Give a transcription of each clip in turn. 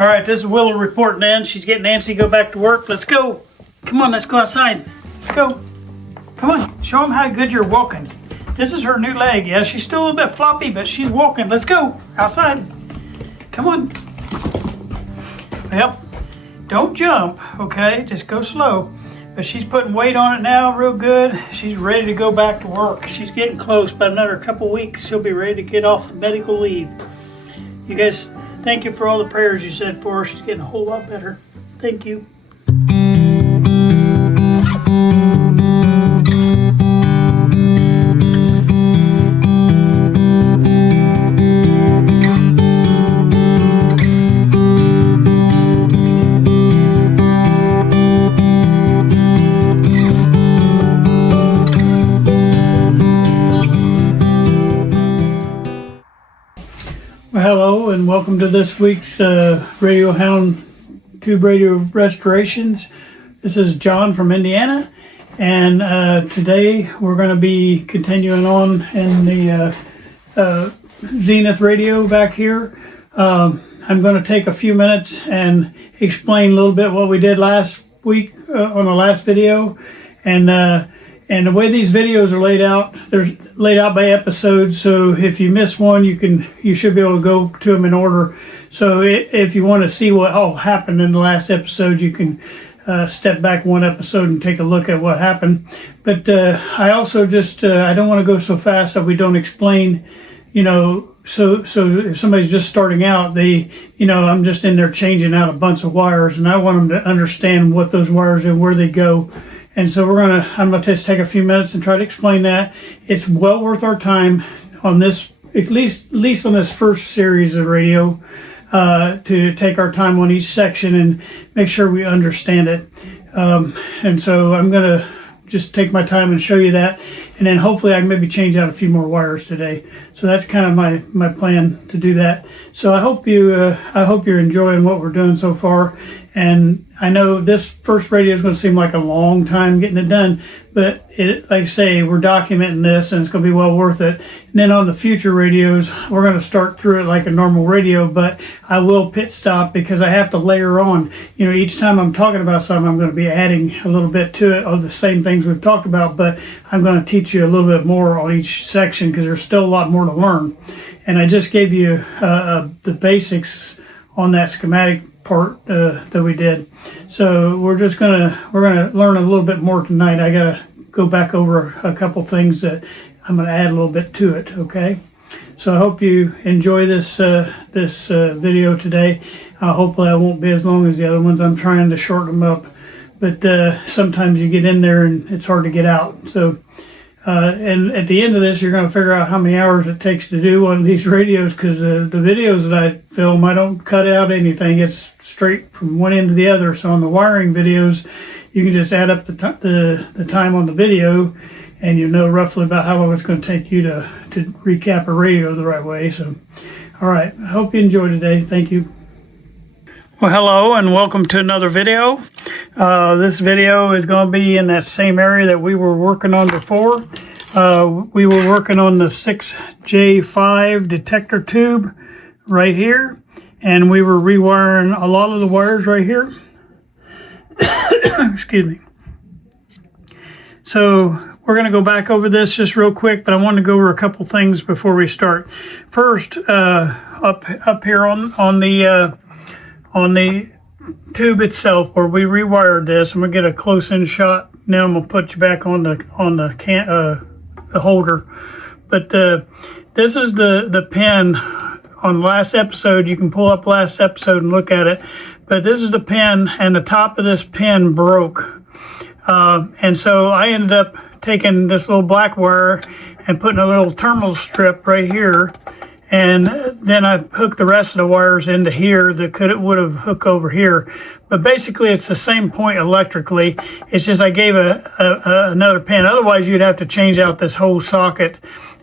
All right, this is Willow reporting in. She's getting Nancy to go back to work. Let's go. Come on, let's go outside. Let's go. Come on, show them how good you're walking. This is her new leg. Yeah, she's still a little bit floppy, but she's walking. Let's go outside. Come on. Yep. Don't jump, okay? Just go slow. But she's putting weight on it now real good. She's ready to go back to work. She's getting close. About another couple weeks, she'll be ready to get off the medical leave. You guys, thank you for all the prayers you said for her. She's getting a whole lot better. Thank you. Hello and welcome to this week's Radio Hound Tube Radio Restorations. This is John from Indiana, and today we're going to be continuing on in the Zenith Radio back here. I'm going to take a few minutes and explain a little bit what we did last week on the last video, and the way these videos are laid out, they're laid out by episodes. So if you miss one, you should be able to go to them in order. So if you want to see what all happened in the last episode, you can step back one episode and take a look at what happened. But I also just I don't want to go so fast that we don't explain. So if somebody's just starting out, I'm just in there changing out a bunch of wires, and I want them to understand what those wires are, where they go. And so I'm gonna just take a few minutes and try to explain that. It's well worth our time on this, at least on this first series of radio, to take our time on each section and make sure we understand it. And so I'm gonna just take my time and show you that, and then hopefully I can maybe change out a few more wires today. So that's kind of my plan to do that. So I hope you're enjoying what we're doing so far. And I know this first radio is going to seem like a long time getting it done, but like I say, we're documenting this and it's going to be well worth it. And then on the future radios, we're going to start through it like a normal radio, but I will pit stop because I have to layer on. Each time I'm talking about something, I'm going to be adding a little bit to it of the same things we've talked about, but I'm going to teach you a little bit more on each section because there's still a lot more to learn. And I just gave you the basics on that schematic part that we did. So we're gonna learn a little bit more tonight. I gotta go back over a couple things that I'm gonna add a little bit to it. Okay. So I hope you enjoy this video today. Hopefully I won't be as long as the other ones. I'm trying to shorten them up, but sometimes you get in there and it's hard to get out. So and at the end of this, you're going to figure out how many hours it takes to do one of these radios, because the videos that I film, I don't cut out anything. It's straight from one end to the other. So on the wiring videos, you can just add up the time on the video, and you know roughly about how long it's going to take you to recap a radio the right way. So, all right. I hope you enjoy today. Thank you. Well, hello and welcome to another video. This video is going to be in that same area that we were working on before. We were working on the 6J5 detector tube right here, and we were rewiring a lot of the wires right here. Excuse me. So we're going to go back over this just real quick, but I wanted to go over a couple things before we start. First, up here on the tube itself, where we rewired this, I'm gonna get a close-in shot. Now I'm gonna put you back on the holder. But this is the pin on last episode. You can pull up last episode and look at it. But this is the pin, and the top of this pin broke, and so I ended up taking this little black wire and putting a little terminal strip right here. And then I hooked the rest of the wires into here that would have hooked over here. But basically it's the same point electrically. It's just I gave another pin. Otherwise you'd have to change out this whole socket.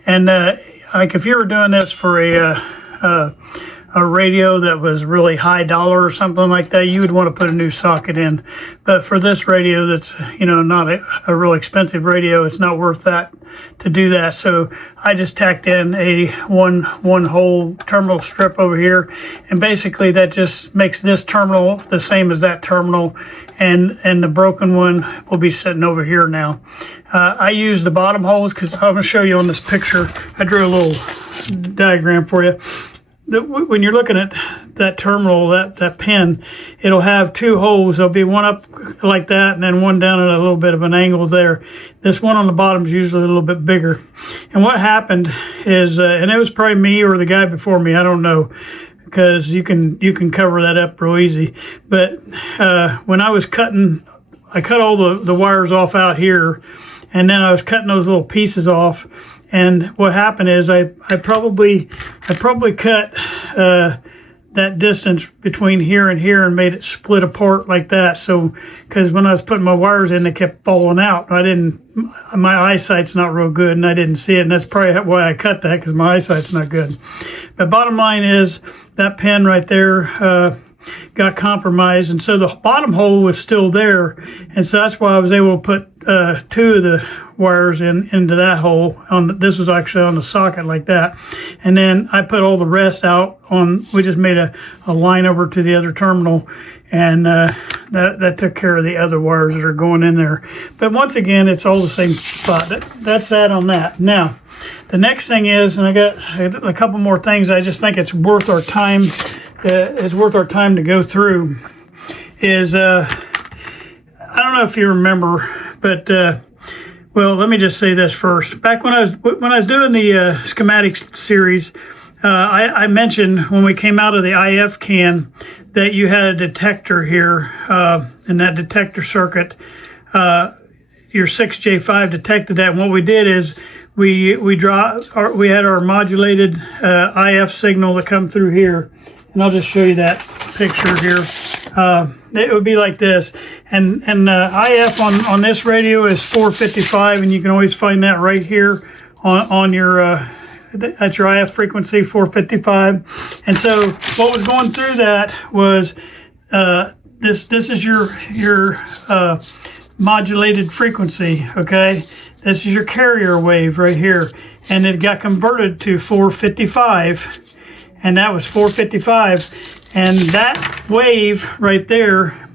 And like if you were doing this for a a radio that was really high dollar or something like that, you would want to put a new socket in. But for this radio that's, not a real expensive radio, it's not worth that to do that. So I just tacked in a one hole terminal strip over here, and basically that just makes this terminal the same as that terminal, and the broken one will be sitting over here now. I use the bottom holes because I'm going to show you on this picture. I drew a little diagram for you. When you're looking at that terminal, that pin, it'll have two holes. There'll be one up like that and then one down at a little bit of an angle there. This one on the bottom is usually a little bit bigger. And what happened is, and it was probably me or the guy before me, I don't know, because you can cover that up real easy. But when I was cutting, I cut all the wires off out here, and then I was cutting those little pieces off. And what happened is I probably cut that distance between here and here and made it split apart like that. So, because when I was putting my wires in, they kept falling out. My eyesight's not real good, and I didn't see it. And that's probably why I cut that, because my eyesight's not good. The bottom line is that pin right there got compromised, and so the bottom hole was still there, and so that's why I was able to put two of the wires into that hole. This was actually on the socket like that, and then I put all the rest out on. We just made a line over to the other terminal, and that took care of the other wires that are going in there. But once again, it's all the same spot. That's that on that. Now, the next thing is, and I got a couple more things I just think it's worth our time. It's worth our time to go through. Is I don't know if you remember, but well, let me just say this first. Back when I was doing the schematic series, I mentioned when we came out of the IF can that you had a detector here, in that detector circuit. Your 6J5 detected that, and what we did is we had our modulated IF signal that come through here. And I'll just show you that picture here. It would be like this. And IF on this radio is 455, and you can always find that right here on your, that's your IF frequency, 455. And so what was going through that was this is your modulated frequency, okay? This is your carrier wave right here. And it got converted to 455. And that was 455, and that wave right there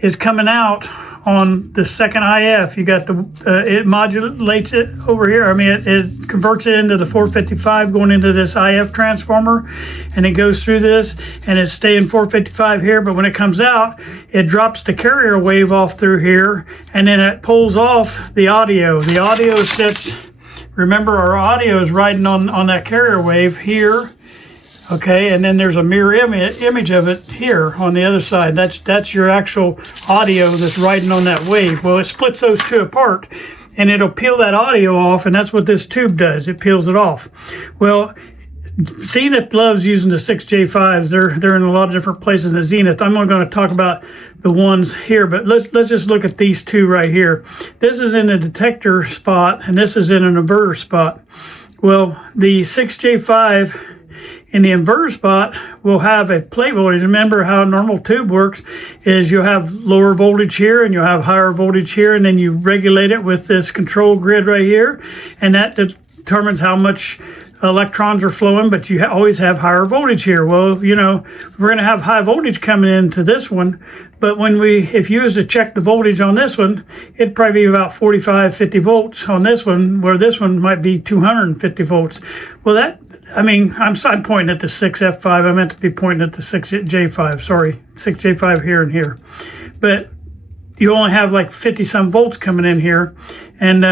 is coming out on the second IF. You got it modulates it over here. I mean, it converts it into the 455 going into this IF transformer, and it goes through this, and it's staying 455 here. But when it comes out, it drops the carrier wave off through here, and then it pulls off the audio. The audio sits. Remember, our audio is riding on that carrier wave here. Okay, and then there's a mirror image of it here on the other side. That's your actual audio that's riding on that wave. Well, it splits those two apart, and it'll peel that audio off, and that's what this tube does. It peels it off. Well, Zenith loves using the 6J5s. They're in a lot of different places in the Zenith. I'm not going to talk about the ones here, but let's just look at these two right here. This is in a detector spot, and this is in an inverter spot. Well, the 6J5 in the inverter spot will have a plate voltage. Remember how a normal tube works is you'll have lower voltage here and you'll have higher voltage here, and then you regulate it with this control grid right here, and that determines how much electrons are flowing, but you always have higher voltage here. Well, we're going to have high voltage coming into this one, but if you was to check the voltage on this one, it'd probably be about 45, 50 volts on this one, where this one might be 250 volts. Well, I'm pointing at the 6F5. I meant to be pointing at the 6J5. Sorry, 6J5 here and here. But you only have like 50 some volts coming in here, and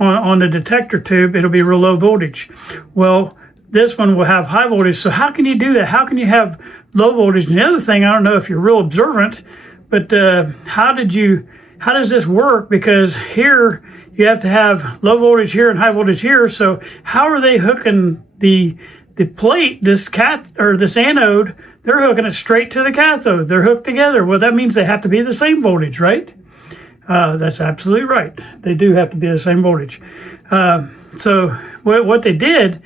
on the detector tube, it'll be real low voltage. Well, this one will have high voltage. So how can you do that? How can you have low voltage? And the other thing, I don't know if you're real observant, but how does this work? Because here you have to have low voltage here and high voltage here. So how are they hooking the plate, this anode? They're hooking it straight to the cathode. They're hooked together. Well, that means they have to be the same voltage, right? That's absolutely right. They do have to be the same voltage. So what they did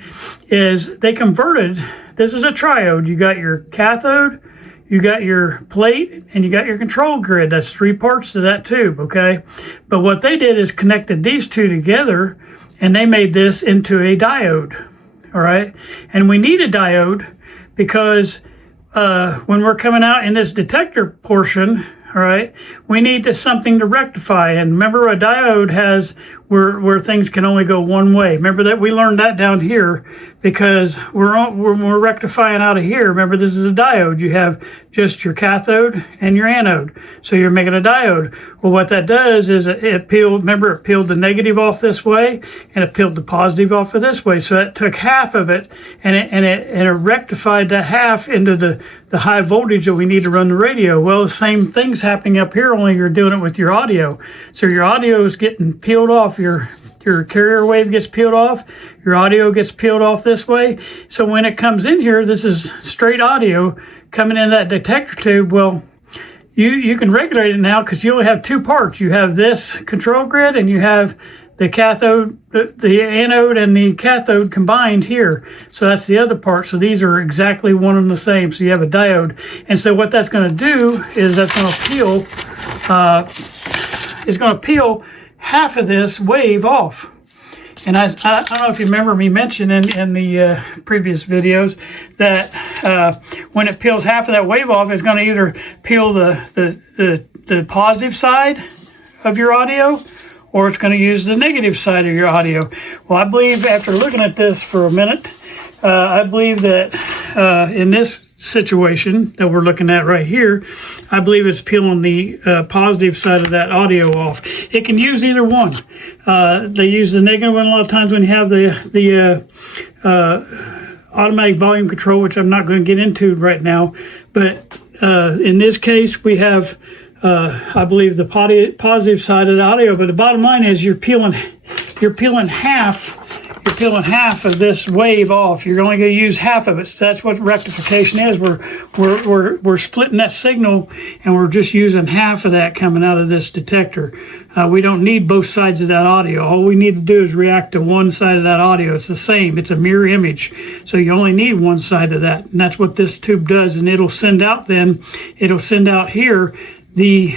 is they converted this is a triode. You got your cathode, you got your plate, and you got your control grid. That's 3 parts to that tube, okay? But what they did is connected these two together, and they made this into a diode, all right? And we need a diode because when we're coming out in this detector portion, all right, we need something to rectify. And remember, a diode has where things can only go one way. Remember that we learned that down here, because we're rectifying out of here. Remember, this is a diode. You have just your cathode and your anode, so you're making a diode. Well, what that does is it peeled the negative off this way, and it peeled the positive off of this way. So it took half of it, and it rectified that half into the high voltage that we need to run the radio. Well, the same thing's happening up here, only you're doing it with your audio. So your audio is getting peeled off. Your carrier wave gets peeled off. Your audio gets peeled off this way. So when it comes in here, this is straight audio coming in that detector tube. Well, you can regulate it now because you only have 2 parts. You have this control grid, and you have the cathode, the anode and the cathode combined here. So that's the other part. So these are exactly one and the same. So you have a diode. And so what that's going to do is that's going to peel half of this wave off. And I don't know if you remember me mentioning in the previous videos that when it peels half of that wave off, it's going to either peel the positive side of your audio, or it's going to use the negative side of your audio. Well, I believe after looking at this for a minute, I believe that in this situation that we're looking at right here, I believe it's peeling the positive side of that audio off. It can use either one. They use the negative one a lot of times when you have the automatic volume control, which I'm not going to get into right now. But in this case, we have I believe the positive side of the audio. But the bottom line is you're peeling half of this wave off. You're only going to use half of it. So that's what rectification is. We're splitting that signal, and we're just using half of that coming out of this detector. We don't need both sides of that audio. All we need to do is react to one side of that audio. It's the same. It's a mirror image. So you only need one side of that. And that's what this tube does. And it'll send out here the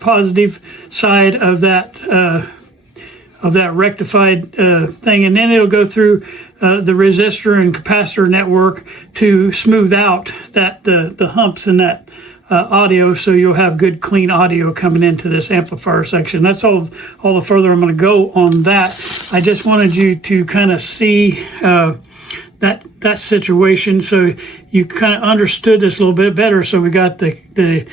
positive side of that rectified thing, and then it'll go through the resistor and capacitor network to smooth out the humps in that audio, so you'll have good clean audio coming into this amplifier section. That's all the further I'm going to go on that. I just wanted you to kind of see that situation, so you kind of understood this a little bit better. So we got the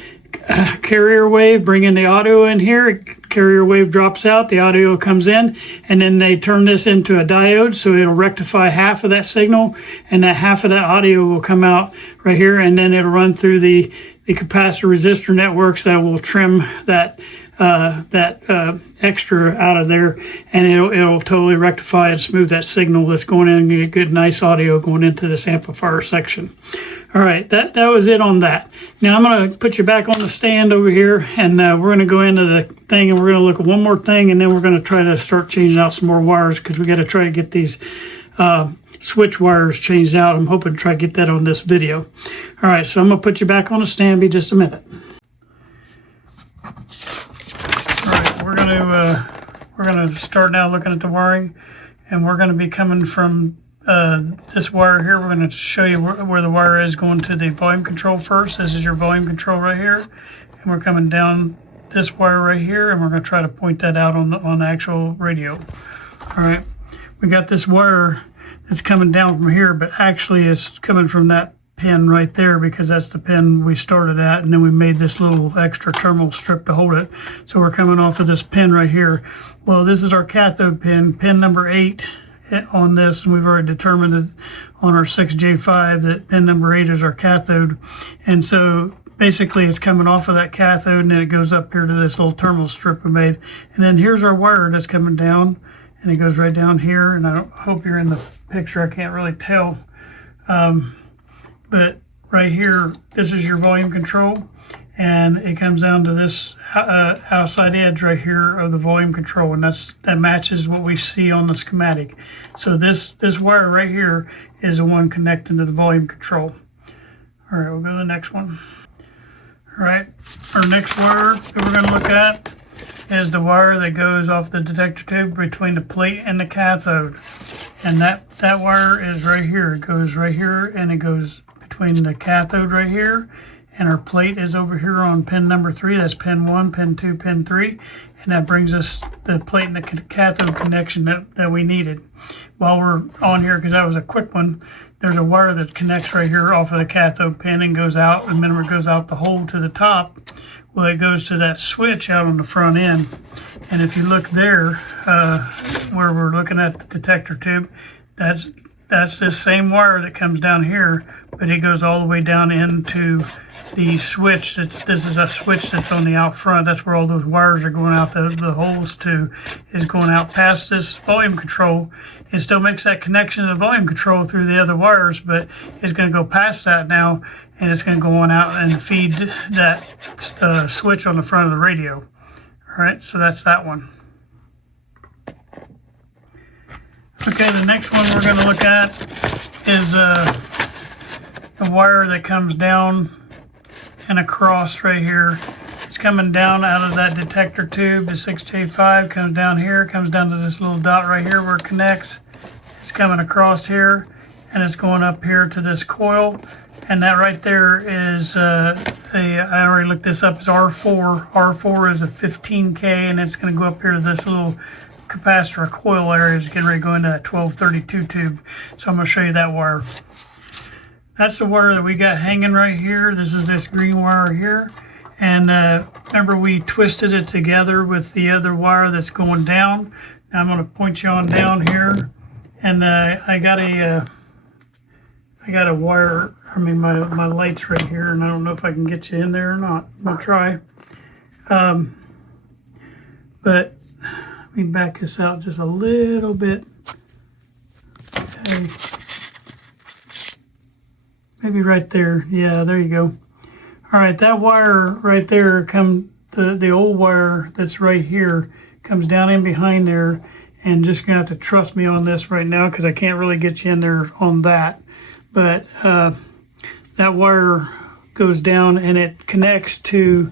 carrier wave bringing the audio in here. Carrier wave drops out, the audio comes in, and then they turn this into a diode, so it'll rectify half of that signal, and that half of that audio will come out right here, and then it'll run through the capacitor resistor networks that will trim that extra out of there, and it'll totally rectify and smooth that signal that's going in, and get good nice audio going into this amplifier section. All right, that was it on that. Now I'm going to put you back on the stand over here, and we're going to go into the thing, and we're going to look at one more thing, and then we're going to try to start changing out some more wires, because we got to try to get these switch wires changed out. I'm hoping to try to get that on this video. All right, so I'm going to put you back on the stand. Be just a minute. All right, we're going to start now looking at the wiring, and we're going to be coming from this wire here. We're going to show you where the wire is going to the volume control first. This is your volume control right here, and we're coming down this wire right here, and we're going to try to point that out on the actual radio. All right, we got this wire that's coming down from here, but actually it's coming from that pin right there, because that's the pin we started at, and then we made this little extra terminal strip to hold it. So we're coming off of this pin right here. Well, this is our cathode pin number 8 on this, and we've already determined it on our 6J5 that pin number 8 is our cathode. And so basically it's coming off of that cathode, and then it goes up here to this little terminal strip we made. And then here's our wire that's coming down, and it goes right down here. And I hope you're in the picture. I can't really tell. But right here, this is your volume control. and it comes down to this outside edge right here of the volume control, and that matches what we see on the schematic. So this wire right here is the one connecting to the volume control. All right, we'll go to the next one. All right, our next wire that we're going to look at is the wire that goes off the detector tube between the plate and the cathode. And that wire is right here. It goes right here, and it goes between the cathode right here, and our plate is over here on pin number 3. That's pin 1, pin 2, pin 3. And that brings us the plate and the cathode connection that we needed. While we're on here, because that was a quick one, there's a wire that connects right here off of the cathode pin and goes out, and then it goes out the hole to the top. Well, it goes to that switch out on the front end. And if you look there, where we're looking at the detector tube, that's this same wire that comes down here, but it goes all the way down into the switch. This is a switch that's on the out front. That's where all those wires are going out, the holes to, is going out past this volume control. It still makes that connection to the volume control through the other wires, but it's going to go past that now, and it's going to go on out and feed that switch on the front of the radio. All right, so that's that one. Okay, the next one we're going to look at is a wire that comes down and across right here. It's coming down out of that detector tube. The 6J5 comes down here, comes down to this little dot right here where it connects. It's coming across here, and it's going up here to this coil. And that right there is I already looked this up, is R4. R4 is a 15K, and it's going to go up here to this little capacitor coil area. It's getting ready to go into that 1232 tube. So I'm going to show you that wire. That's the wire that we got hanging right here. This is this green wire here. And remember, we twisted it together with the other wire that's going down. Now I'm going to point you on down here. And I got a wire, my light's right here, and I don't know if I can get you in there or not. I'm going to try. But let me back this out just a little bit. Okay. Maybe right there. Yeah, there you go. All right, that wire right there, the old wire that's right here comes down in behind there, and just gonna have to trust me on this right now because I can't really get you in there on that. But that wire goes down and it connects to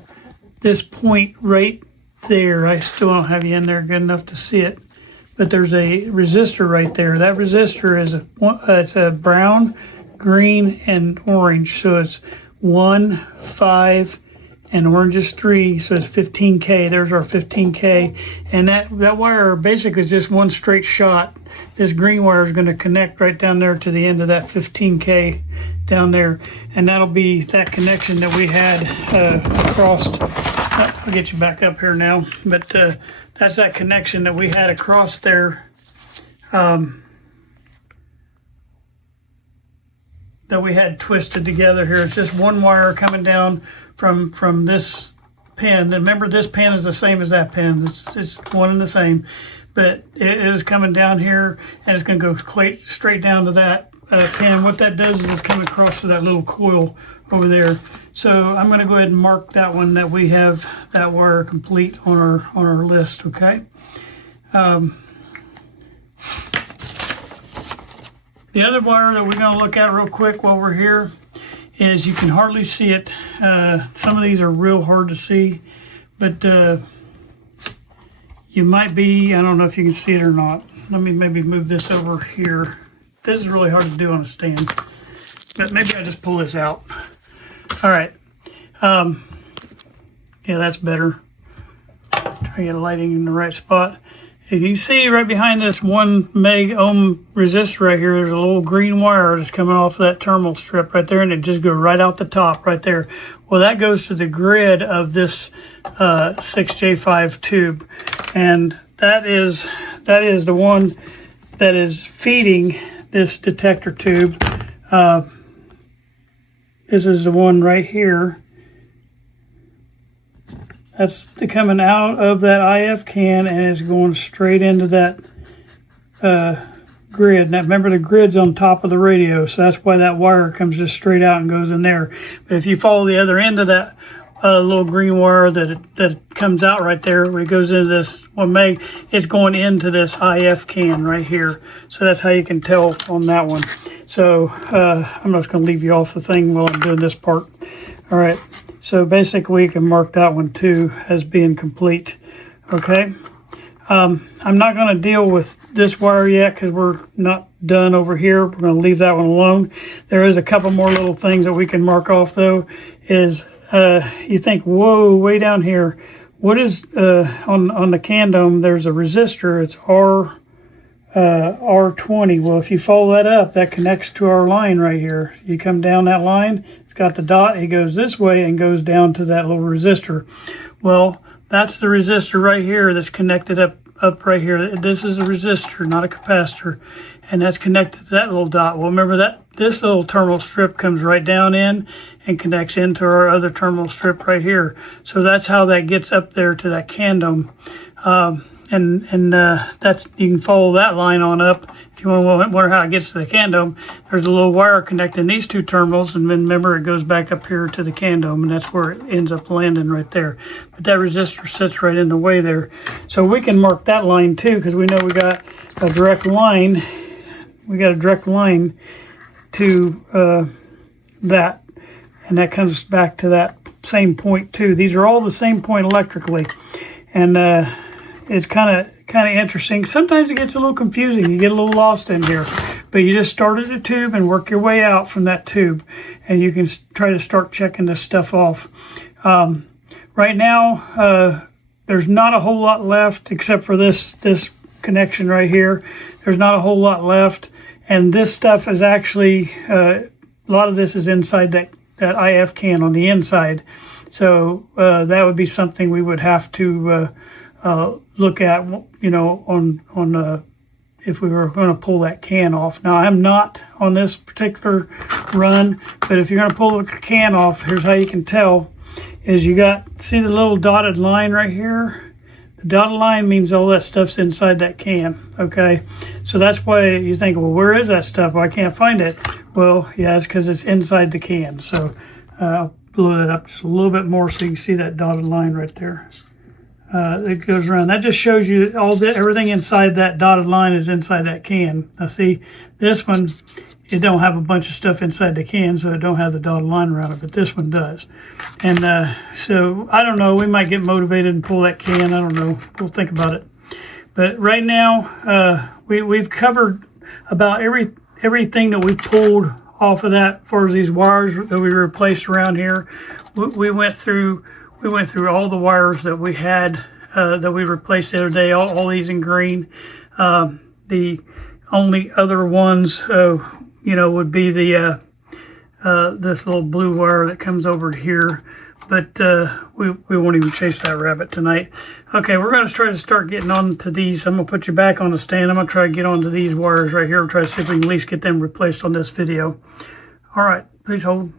this point right there. I still don't have you in there good enough to see it, but there's a resistor right there. That resistor is it's a brown, green, and orange. So it's 1, 5, and orange is 3. So it's 15K. There's our 15K, and that wire basically is just one straight shot. This green wire is going to connect right down there to the end of that 15K down there, and that'll be that connection that we had across. I'll get you back up here now, but that's that connection that we had across there, that we had twisted together here. It's just one wire coming down from this pin. And remember, this pin is the same as that pin. It's one and the same, but it was coming down here, and it's going to go straight down to that pin. What that does is it's coming across to that little coil over there. So I'm going to go ahead and mark that one, that we have that wire complete on our list. Okay. The other wire that we're going to look at real quick while we're here is, you can hardly see it. Some of these are real hard to see, but you might be, I don't know if you can see it or not. Let me maybe move this over here. This is really hard to do on a stand, but maybe I just pull this out. All right. Yeah, that's better. Try to get lighting in the right spot. If you see right behind this 1 meg ohm resistor right here, there's a little green wire that's coming off of that terminal strip right there, and it just goes right out the top right there. Well, that goes to the grid of this 6J5 tube, and that is the one that is feeding this detector tube. This is the one right here. That's coming out of that IF can, and it's going straight into that grid. Now remember, the grid's on top of the radio, so that's why that wire comes just straight out and goes in there. But if you follow the other end of that little green wire that comes out right there. Where it goes into this one meg. It's going into this IF can right here. So that's how you can tell on that one. So I'm just going to leave you off the thing while I'm doing this part. All right. So basically, you can mark that one too as being complete. Okay. I'm not going to deal with this wire yet because we're not done over here. We're going to leave that one alone. There is a couple more little things that we can mark off though. Is you think, whoa, way down here, what is on the can dome? There's a resistor. It's R20. Well, if you follow that up, that connects to our line right here. You come down that line, it's got the dot. It goes this way and goes down to that little resistor. Well, that's the resistor right here that's connected up right here. This is a resistor, not a capacitor, and that's connected to that little dot. Well, remember that this little terminal strip comes right down in and connects into our other terminal strip right here. So that's how that gets up there to that can dome. And that's, you can follow that line on up. If you want to wonder how it gets to the can dome, there's a little wire connecting these two terminals, and then remember it goes back up here to the can dome, and that's where it ends up landing right there. But that resistor sits right in the way there. So we can mark that line too, because we know we got a direct line. We got a direct line to that, and that comes back to that same point too. These are all the same point electrically, and it's kind of interesting. Sometimes it gets a little confusing. You get a little lost in here, but you just start at the tube and work your way out from that tube, and you can try to start checking this stuff off. Right now, there's not a whole lot left except for this connection right here. There's not a whole lot left, and this stuff is actually a lot of this is inside that IF can on the inside. So that would be something we would have to look at, you know, on if we were going to pull that can off. Now, I'm not on this particular run, but if you're going to pull the can off, here's how you can tell. Is you see the little dotted line right here? The dotted line means all that stuff's inside that can, okay? So that's why you think, well, where is that stuff? Well, I can't find it. Well, yeah, it's because it's inside the can. So I'll blow that up just a little bit more so you can see that dotted line right there. It goes around. That just shows you everything inside that dotted line is inside that can. Now see, this one, it don't have a bunch of stuff inside the can, so it don't have the dotted line around it, but this one does. And so, I don't know, we might get motivated and pull that can. I don't know. We'll think about it. But right now, we've covered about everything that we pulled off of that as far as these wires that we replaced around here. We went through all the wires that we had that we replaced the other day, all these in green. The only other ones, would be the this little blue wire that comes over to here. But we won't even chase that rabbit tonight. Okay, we're going to try to start getting on to these. I'm going to put you back on the stand. I'm going to try to get onto these wires right here. Try to see if we can at least get them replaced on this video. All right, please hold.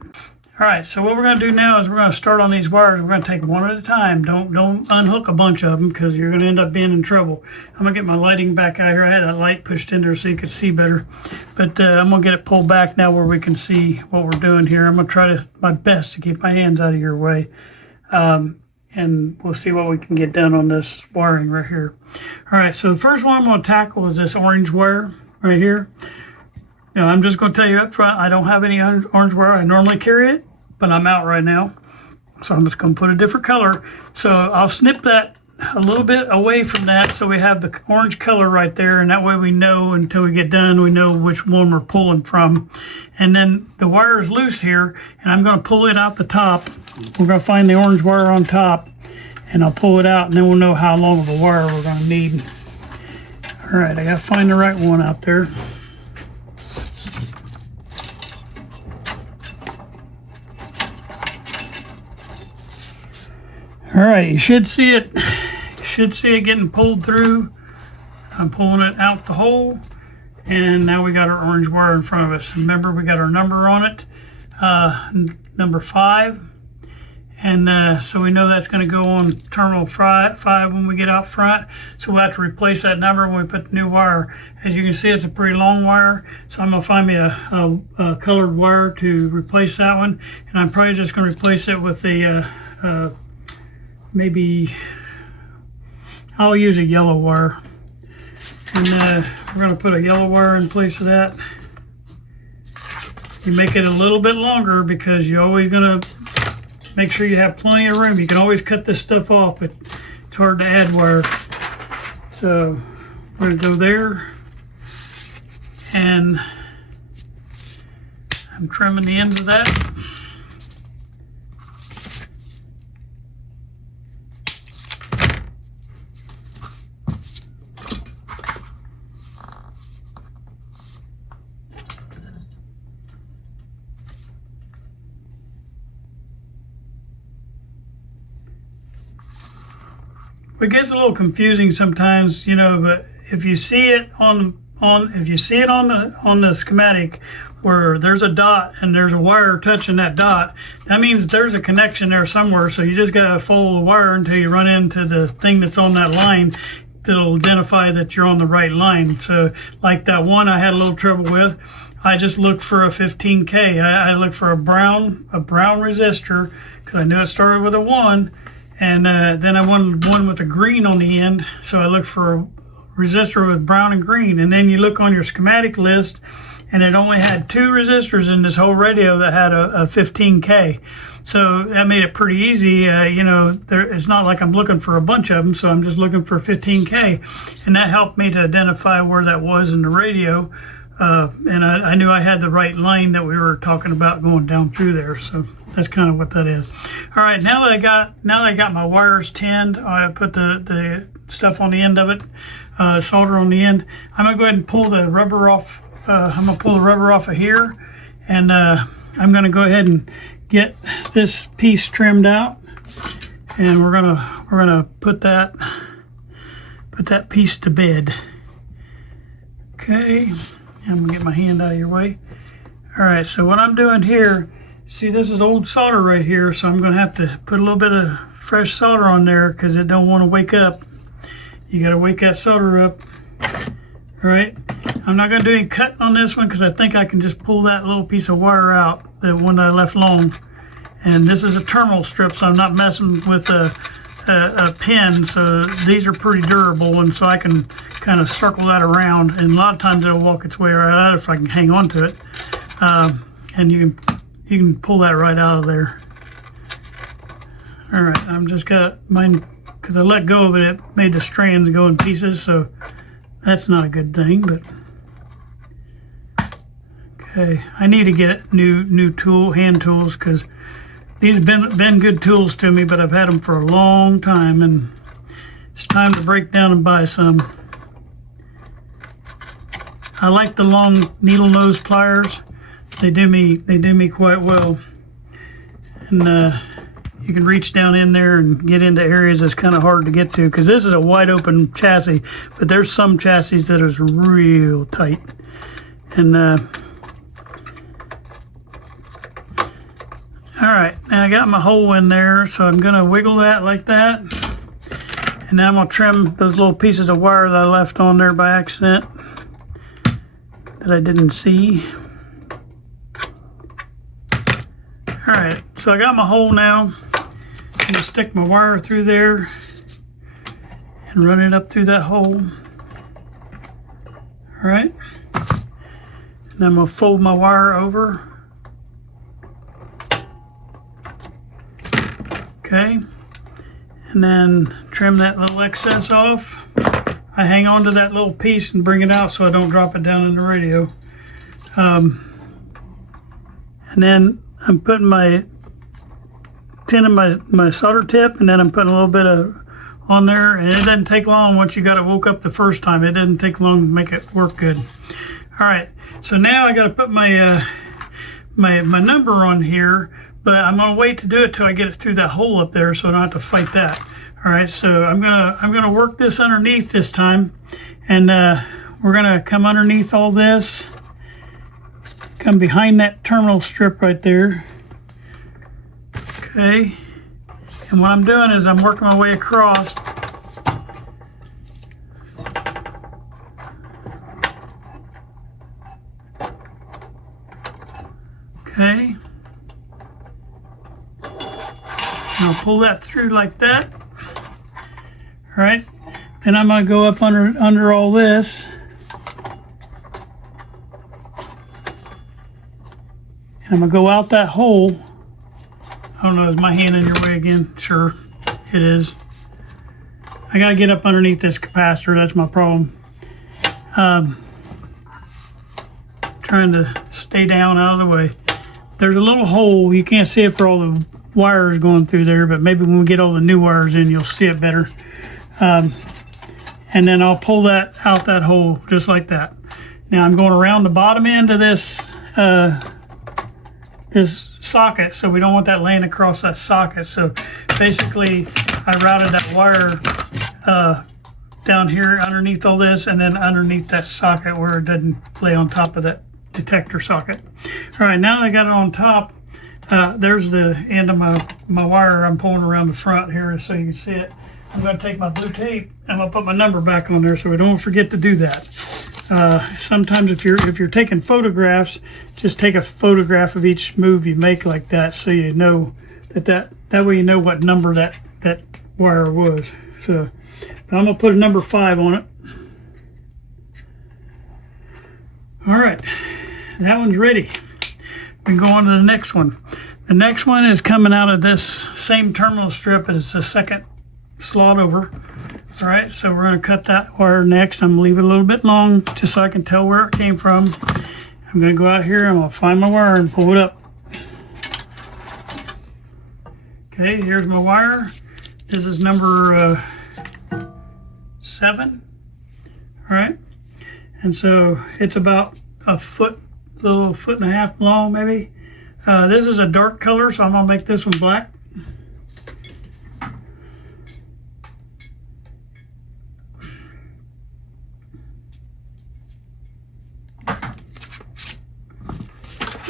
All right, so what we're going to do now is we're going to start on these wires. We're going to take one at a time. Don't unhook a bunch of them because you're going to end up being in trouble. I'm going to get my lighting back out here. I had that light pushed in there so you could see better. But I'm going to get it pulled back now where we can see what we're doing here. I'm going to try my best to keep my hands out of your way. And we'll see what we can get done on this wiring right here. All right, so the first one I'm going to tackle is this orange wire right here. Now, I'm just going to tell you up front, I don't have any orange wire. I normally carry it, but I'm out right now. So I'm just going to put a different color. So I'll snip that a little bit away from that so we have the orange color right there. And that way we know until we get done, we know which one we're pulling from. And then the wire is loose here, and I'm going to pull it out the top. We're going to find the orange wire on top, and I'll pull it out, and then we'll know how long of a wire we're going to need. All right, I got to find the right one out there. All right, you should see it. You should see it getting pulled through. I'm pulling it out the hole, and now we got our orange wire in front of us. Remember, we got our number on it, number 5, And so we know that's going to go on terminal 5 when we get out front. So we'll have to replace that number when we put the new wire. As you can see, it's a pretty long wire. So I'm going to find me a colored wire to replace that one. And I'm probably just going to replace it with the, maybe, I'll use a yellow wire. And we're going to put a yellow wire in place of that. You make it a little bit longer because you're always going to make sure you have plenty of room. You can always cut this stuff off, but it's hard to add wire. So we're going to go there, and I'm trimming the ends of that. It gets a little confusing sometimes, you know, but if you see it on the schematic where there's a dot and there's a wire touching that dot, that means there's a connection there somewhere. So you just gotta follow the wire until you run into the thing that's on that line that'll identify that you're on the right line. So like that one I had a little trouble with, I just looked for a 15K. I looked for a brown resistor because I knew it started with a 1. And then I wanted one with a green on the end, so I looked for a resistor with brown and green. And then you look on your schematic list, and it only had 2 resistors in this whole radio that had a 15K. So that made it pretty easy. You know, it's not like I'm looking for a bunch of them, so I'm just looking for 15K. And that helped me to identify where that was in the radio. And I knew I had the right line that we were talking about going down through there. So that's kind of what that is. All right, now that I got my wires tinned, I put the stuff on the end of it, solder on the end. I'm gonna go ahead and pull the rubber off. I'm gonna pull the rubber off of here, and I'm gonna go ahead and get this piece trimmed out, and we're gonna put that piece to bed. Okay, I'm gonna get my hand out of your way. All right, so what I'm doing here. See, this is old solder right here, so I'm going to have to put a little bit of fresh solder on there because it don't want to wake up. You got to wake that solder up. All right, I'm not going to do any cutting on this one because I think I can just pull that little piece of wire out, the one that I left long. And this is a terminal strip, so I'm not messing with a pin, so these are pretty durable, and so I can kind of circle that around, and a lot of times it'll walk its way right out if I can hang on to it. And you can pull that right out of there. All right, I'm just got mine, because I let go of it, it made the strands go in pieces, so that's not a good thing, but okay. I need to get new hand tools, because these have been good tools to me, but I've had them for a long time, and it's time to break down and buy some. I like the long needle nose pliers. They do me quite well, and you can reach down in there and get into areas that's kind of hard to get to because this is a wide open chassis, but there's some chassis that is real tight. And all right, now I got my hole in there, so I'm gonna wiggle that like that, and now I'm gonna trim those little pieces of wire that I left on there by accident that I didn't see. All right, so I got my hole now. I'm gonna stick my wire through there and run it up through that hole. All right, and I'm gonna fold my wire over. Okay, and then trim that little excess off. I hang on to that little piece and bring it out so I don't drop it down in the radio. And then I'm putting my tin in my solder tip, and then I'm putting a little bit of on there, and it doesn't take long once you got it woke up the first time. It doesn't take long to make it work good. All right, so now I got to put my my number on here, but I'm gonna wait to do it till I get it through that hole up there, so I don't have to fight that. All right, so I'm gonna work this underneath this time, and we're gonna come underneath all this. Come behind that terminal strip right there. Okay, And what I'm doing is I'm working my way across. Okay. And I'll pull that through like that. All right. Then I'm going to go up under all this. And I'm going to go out that hole. I don't know, is my hand in your way again? Sure, it is. I got to get up underneath this capacitor. That's my problem. Trying to stay down out of the way. There's a little hole. You can't see it for all the wires going through there, but maybe when we get all the new wires in, you'll see it better. And then I'll pull that out that hole just like that. Now I'm going around the bottom end of this this socket, so we don't want that laying across that socket. So basically I routed that wire down here underneath all this, and then underneath that socket where it doesn't lay on top of that detector socket. All right, now that I got it on top, there's the end of my wire I'm pulling around the front here so you can see it. I'm going to take my blue tape and I'm going to put my number back on there so we don't forget to do that. Sometimes if you're taking photographs, just take a photograph of each move you make like that, so you know that way you know what number that wire was. So I'm going to put a number 5 on it. All right, that one's ready. We can go on to the next one. The next one is coming out of this same terminal strip, and it's the second slot over. All right, so we're going to cut that wire next. I'm going to leave it a little bit long just so I can tell where it came from. I'm going to go out here, I'm going to find my wire and pull it up. Okay, here's my wire. This is number 7. All right, and so it's about a little foot and a half long maybe. This is a dark color, so I'm going to make this one black.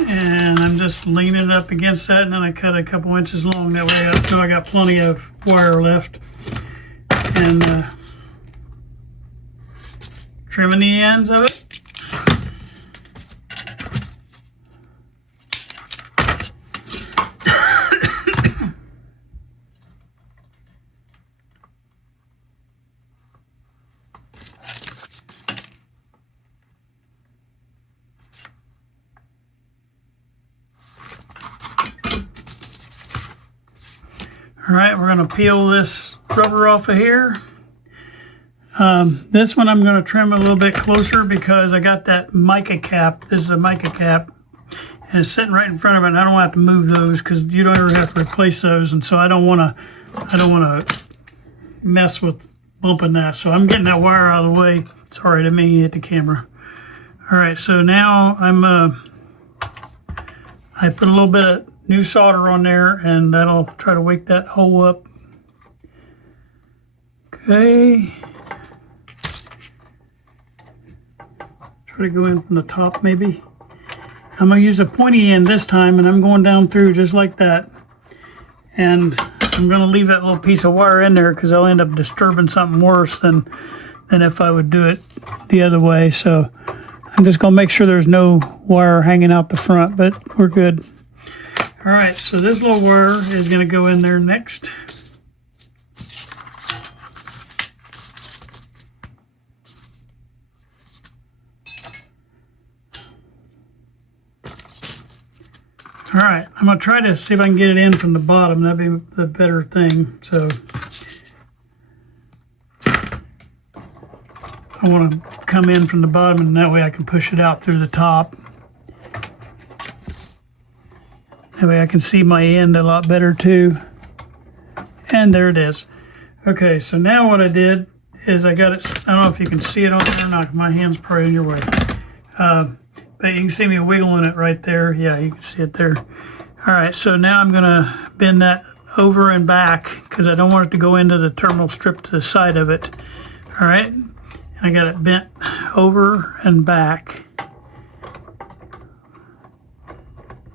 And I'm just leaning it up against that, and then I cut a couple inches long. That way I know I got plenty of wire left. And trimming the ends of it. All right, we're going to peel this rubber off of here. This one I'm going to trim a little bit closer because I got that mica cap. This is a mica cap, and it's sitting right in front of it. And I don't have to move those because you don't ever have to replace those, and so I don't want to mess with bumping that. So I'm getting that wire out of the way. Sorry, I didn't mean to hit the camera. All right, so now I put a little bit of new solder on there, and that'll try to wake that hole up. Okay. Try to go in from the top maybe. I'm going to use a pointy end this time, and I'm going down through just like that. And I'm going to leave that little piece of wire in there because I'll end up disturbing something worse than if I would do it the other way. So I'm just going to make sure there's no wire hanging out the front, but we're good. All right, so this little wire is going to go in there next. All right, I'm going to try to see if I can get it in from the bottom. That'd be the better thing. So I want to come in from the bottom, and that way I can push it out through the top. That way I can see my end a lot better too. And there it is. Okay, so now what I did is I got it, I don't know if you can see it on there or not, my hand's probably in your way. But you can see me wiggling it right there. Yeah, you can see it there. All right, so now I'm gonna bend that over and back because I don't want it to go into the terminal strip to the side of it. All right, and I got it bent over and back.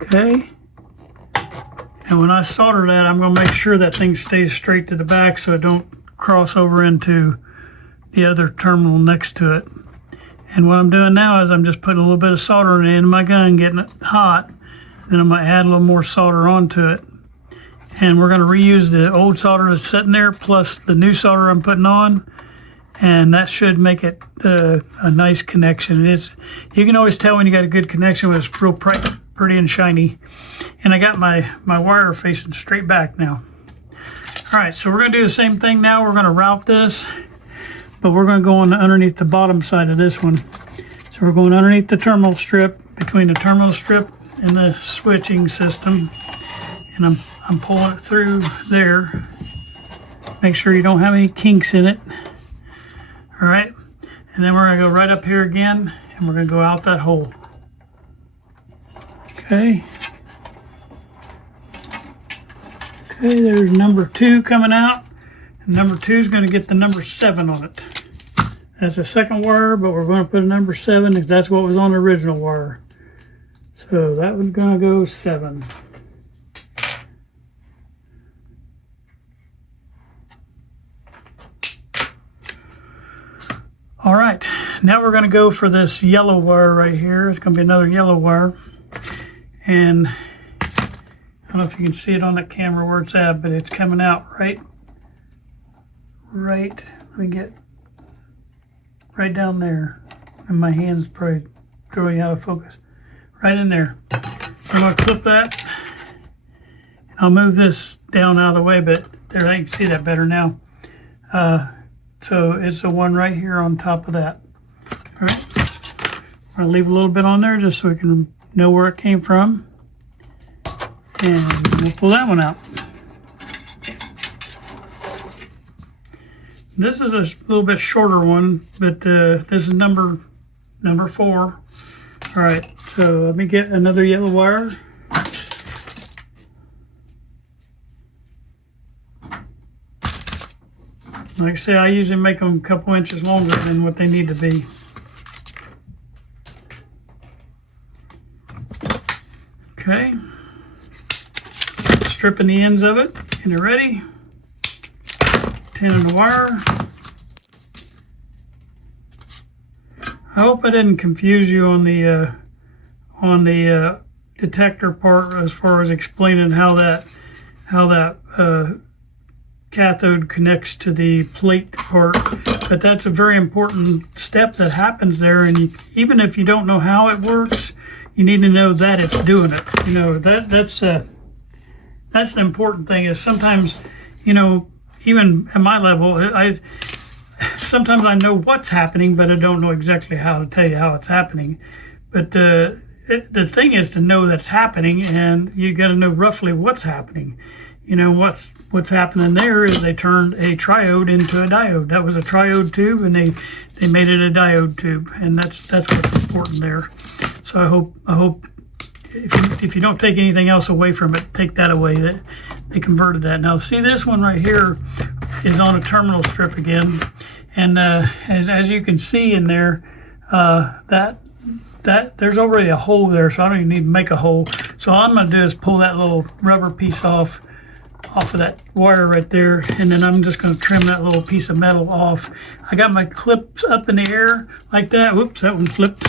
Okay. And when I solder that, I'm going to make sure that thing stays straight to the back so it don't cross over into the other terminal next to it. And what I'm doing now is I'm just putting a little bit of solder in my gun, getting it hot. Then I'm going to add a little more solder onto it. And we're going to reuse the old solder that's sitting there plus the new solder I'm putting on. And that should make it a nice connection. You can always tell when you got a good connection when it's real pretty and shiny. And I got my wire facing straight back now. All right, so we're going to do the same thing now. We're going to route this, but we're going to go on underneath the bottom side of this one. So we're going underneath the terminal strip, between the terminal strip and the switching system. And I'm pulling it through there. Make sure you don't have any kinks in it. All right, and then we're going to go right up here again, and we're going to go out that hole. Okay. Okay, there's number 2 coming out. And number 2 is going to get the number 7 on it. That's a second wire, but we're going to put a number 7 because that's what was on the original wire. So that one's going to go 7. All right, now we're going to go for this yellow wire right here. It's going to be another yellow wire. And I don't know if you can see it on the camera where it's at, but it's coming out right, let me get right down there. And my hand's probably throwing out of focus. Right in there. So I'm going to clip that. And I'll move this down out of the way, but there, I can see that better now. So it's the one right here on top of that. All right. I'm going to leave a little bit on there just so we can know where it came from. And we'll pull that one out. This is a little bit shorter one, but this is number 4. All right, so let me get another yellow wire. Like I say, I usually make them a couple inches longer than what they need to be. Okay. Stripping the ends of it. Get it ready. Tinning the wire. I hope I didn't confuse you on the detector part as far as explaining how that cathode connects to the plate part, but that's a very important step that happens there. And even if you don't know how it works, you need to know that it's doing it. You know, that's the important thing. Is sometimes, you know, even at my level, sometimes I know what's happening, but I don't know exactly how to tell you how it's happening. But the thing is to know that's happening, and you got to know roughly what's happening. You know, what's happening there is they turned a triode into a diode. That was a triode tube, and they made it a diode tube, and that's what's important there. So I hope if you don't take anything else away from it, take that away, that they converted that. Now see, this one right here is on a terminal strip again, and as you can see in there, that there's already a hole there, so I don't even need to make a hole. So all I'm going to do is pull that little rubber piece off of that wire right there, and then I'm just going to trim that little piece of metal off. I got my clips up in the air like that. Whoops, that one flipped.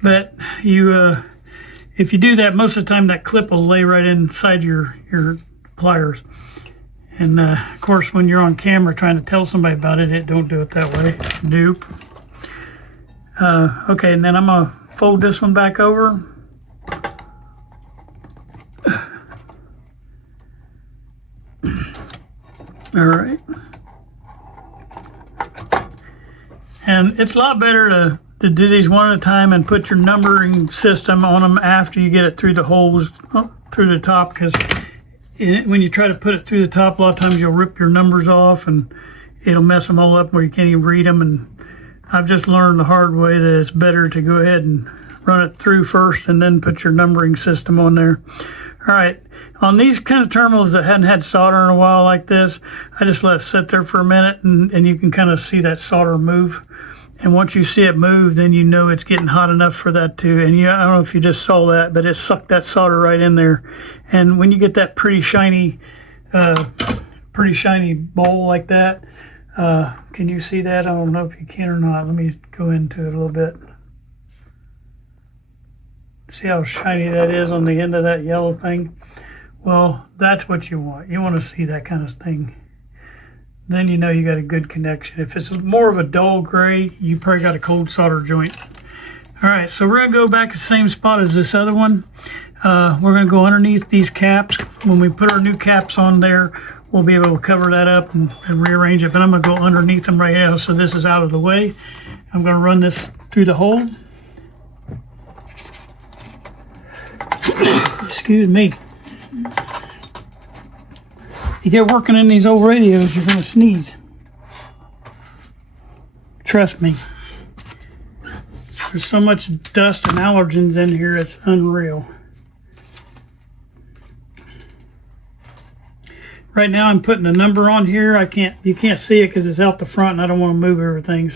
But if you do that, most of the time that clip will lay right inside your pliers. And of course, when you're on camera trying to tell somebody about it, it don't do it that way. Nope. Okay, and then I'm going to fold this one back over. All right. And it's a lot better to do these one at a time and put your numbering system on them after you get it through the holes, through the top, because when you try to put it through the top, a lot of times you'll rip your numbers off and it'll mess them all up where you can't even read them. And I've just learned the hard way that it's better to go ahead and run it through first and then put your numbering system on there. All right, on these kind of terminals that hadn't had solder in a while like this, I just let it sit there for a minute, and you can kind of see that solder move. And once you see it move, then you know it's getting hot enough for that to, and I don't know if you just saw that, but it sucked that solder right in there. And when you get that pretty shiny bowl like that, can you see that? I don't know if you can or not. Let me go into it a little bit. See how shiny that is on the end of that yellow thing? Well, that's what you want. You want to see that kind of thing. Then you know you got a good connection. If it's more of a dull gray, you probably got a cold solder joint. All right, so we're gonna go back to the same spot as this other one. We're gonna go underneath these caps. When we put our new caps on there, we'll be able to cover that up and rearrange it. But I'm gonna go underneath them right now, so this is out of the way. I'm gonna run this through the hole. Excuse me. You get working in these old radios, you're going to sneeze. Trust me. There's so much dust and allergens in here, it's unreal. Right now I'm putting a number on here. You can't see it because it's out the front and I don't want to move everything.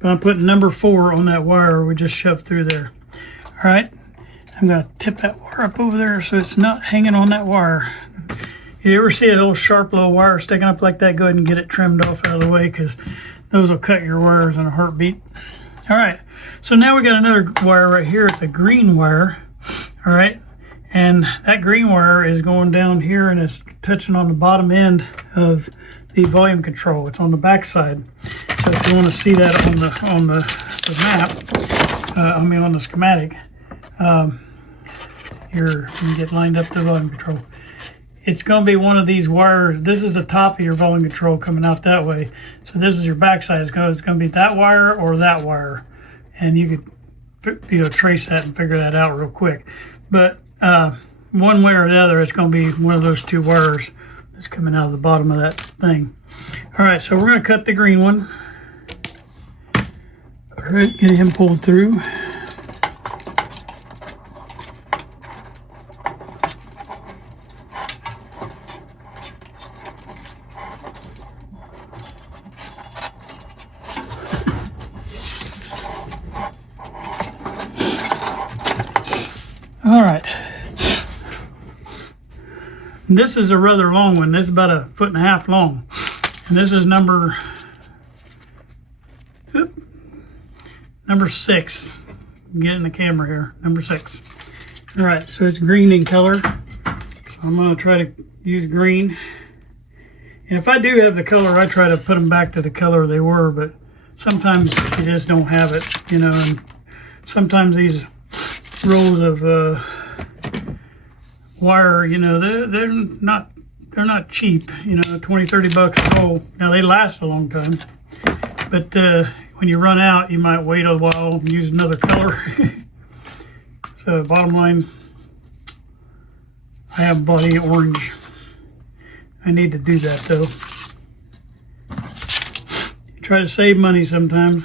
But I'm putting number 4 on that wire we just shoved through there. All right, I'm going to tip that wire up over there so it's not hanging on that wire. You ever see a little sharp little wire sticking up like that? Go ahead and get it trimmed off out of the way because those will cut your wires in a heartbeat. All right, so now we got another wire right here. It's a green wire, all right? And that green wire is going down here and it's touching on the bottom end of the volume control. It's on the back side. So if you want to see that on the map, on the schematic, you can get lined up to the volume control. It's going to be one of these wires. This is the top of your volume control coming out that way. So this is your backside. It's going to be that wire or that wire. And you could trace that and figure that out real quick. But one way or the other, it's going to be one of those two wires that's coming out of the bottom of that thing. All right, so we're going to cut the green one. All right, get him pulled through. All right, this is a rather long one. This is about 1.5 feet long, and this is number 6. Get in the camera here, number 6. All right, so it's green in color, so I'm going to try to use green. And if I do have the color, I try to put them back to the color they were, but sometimes you just don't have it, and sometimes these rolls of wire, they're not cheap, $20-$30 a roll. Now they last a long time, but when you run out, you might wait a while and use another color. So bottom line, I haven't bought any orange. I need to do that though. Try to save money sometimes.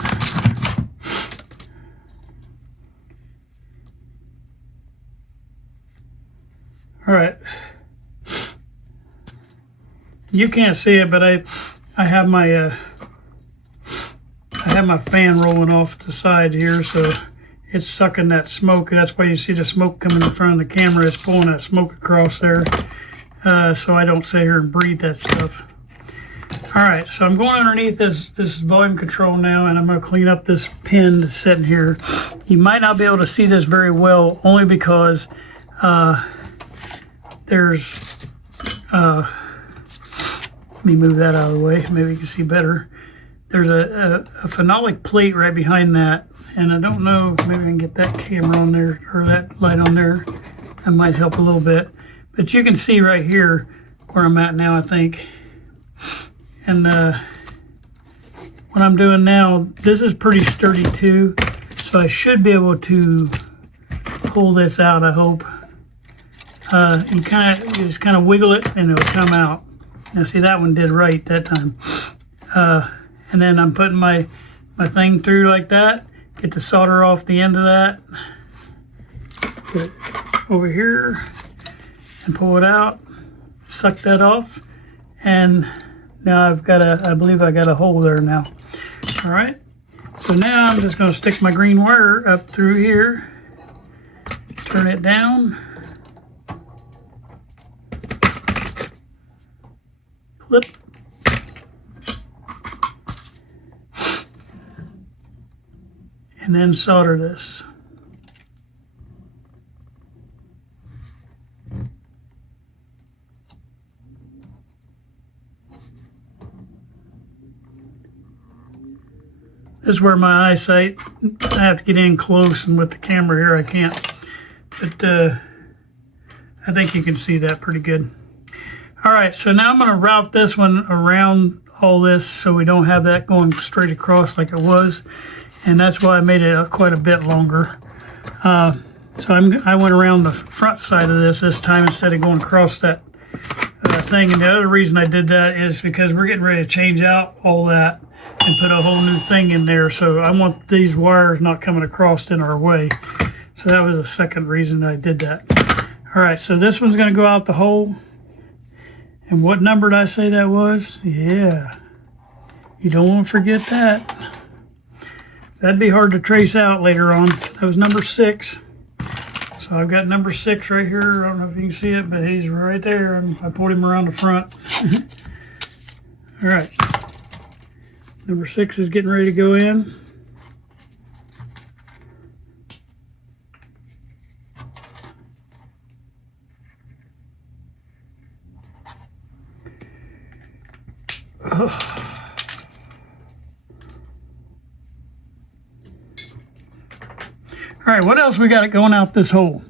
All right, you can't see it, but I have my fan rolling off the side here, so it's sucking that smoke. That's why you see the smoke coming in front of the camera. It's pulling that smoke across there, so I don't sit here and breathe that stuff. All right, so I'm going underneath this volume control now, and I'm going to clean up this pin that's sitting here. You might not be able to see this very well, only because there's let me move that out of the way, maybe you can see better. There's a phenolic plate right behind that, and I don't know, maybe I can get that camera on there, or that light on there. That might help a little bit, but you can see right here where I'm at now, I think. And what I'm doing now, this is pretty sturdy too, so I should be able to pull this out, I hope. You just kind of wiggle it and it'll come out. Now see, that one did right that time. And then I'm putting my thing through like that, get the solder off the end of that, put it over here and pull it out, suck that off, and now I believe I got a hole there now. All right, So now I'm just going to stick my green wire up through here, turn it down, clip, and then solder this. This is where my eyesight, I have to get in close, and with the camera here I can't. But I think you can see that pretty good. All right, so now I'm going to route this one around all this so we don't have that going straight across like it was. And that's why I made it quite a bit longer. So I went around the front side of this time instead of going across that thing. And the other reason I did that is because we're getting ready to change out all that and put a whole new thing in there. So I want these wires not coming across in our way. So that was the second reason I did that. All right, so this one's going to go out the hole. And what number did I say that was? Yeah, you don't want to forget that. That'd be hard to trace out later on. That was number 6. So I've got number 6 right here. I don't know if you can see it, but he's right there. And I pulled him around the front. All right. Number 6 is getting ready to go in. All right, what else we got going out this hole?